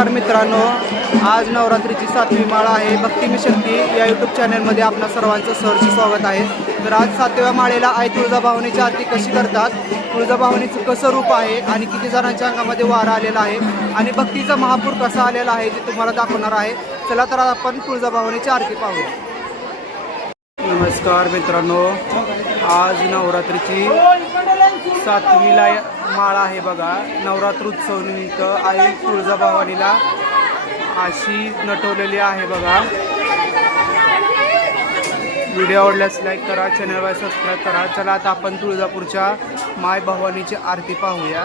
नमस्कार मित्रांनो आज नवरात्रीची सातवी माळा आहे. भक्ती मी शक्ती या यूट्यूब चॅनलमध्ये आपल्या सर्वांचं सहर्ष स्वागत आहे. तर आज सातव्या माळेला आई तुळजाभावनीची आरती कशी करतात? तुळजाभावनीचं कसं रूप आहे आणि किती जणांच्या अंगामध्ये वारा आलेला आहे? आणि भक्तीचा महापूर कसा आलेला आहे ते तुम्हाला दाखवणार आहे. चला तर आपण तुळजाभावनीची आरती पाहूया. नमस्कार मित्रांनो आज नवरात्रीची सातवीला माळा आहे बघा. नवरात्रोत्सव निमित्त आई तुळजाभवानीला अशी नटवलेली आहे बघा. व्हिडिओ आवडल्यास लाईक करा चॅनलवर सबस्क्राईब करा. चला आता आपण तुळजापूरच्या माय भवानीची आरती पाहूया.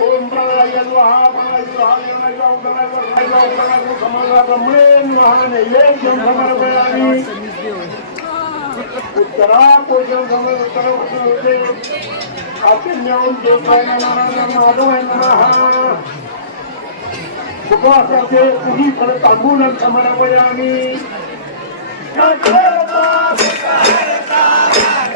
ओम प्राय उत्तरा होते अतिन्यम देवाय माधवाय नमः उपवासाचे पुढी फळ तांबूल Bharata, Bharata, Bharata.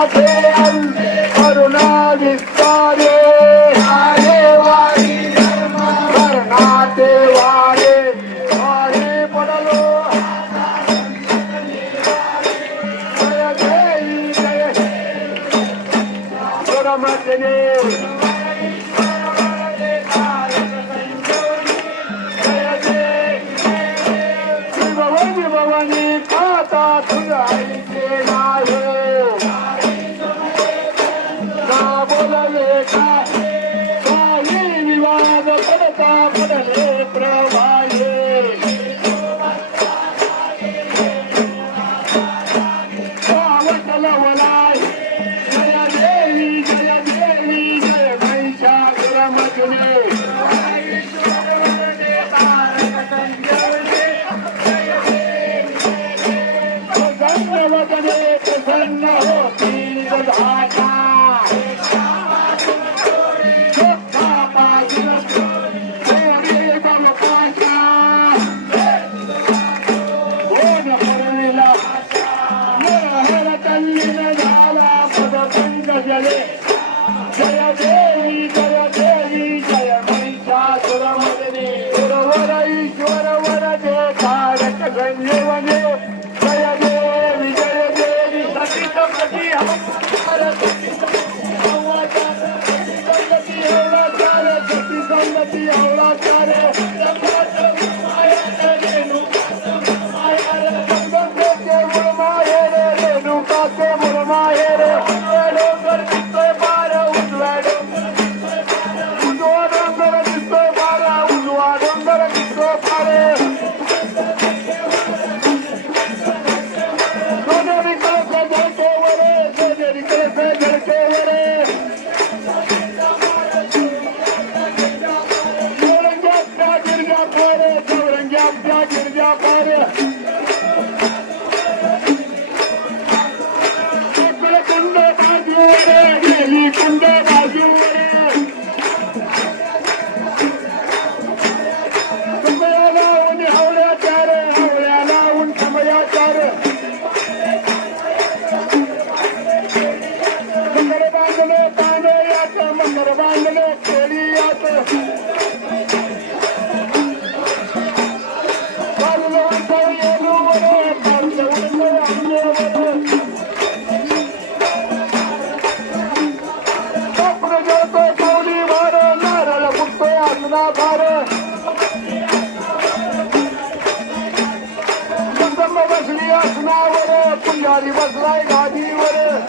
I'll be the आपला भारत. कुटुंब बसली असणावर पुजारी बसलाय गादीवर.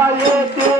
ভয়েতে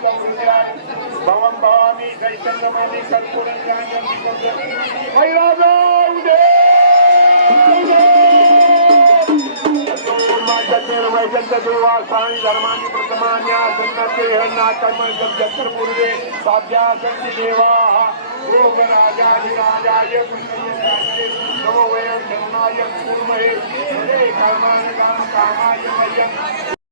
भवम भवामी चैतन्यमानी कर्पूरं ज्ञानं मैराजा उदे चतुर्वैजंतदेवासानि धर्माणि प्रथमान्या सन्नते हन्नाकर्म जगत्पूर्वे साध्या सन्ति देवाः। रोगराजाधिराजाय नमो वयं धर्माय कुर्महे हरे कर्माणि कामाय वयं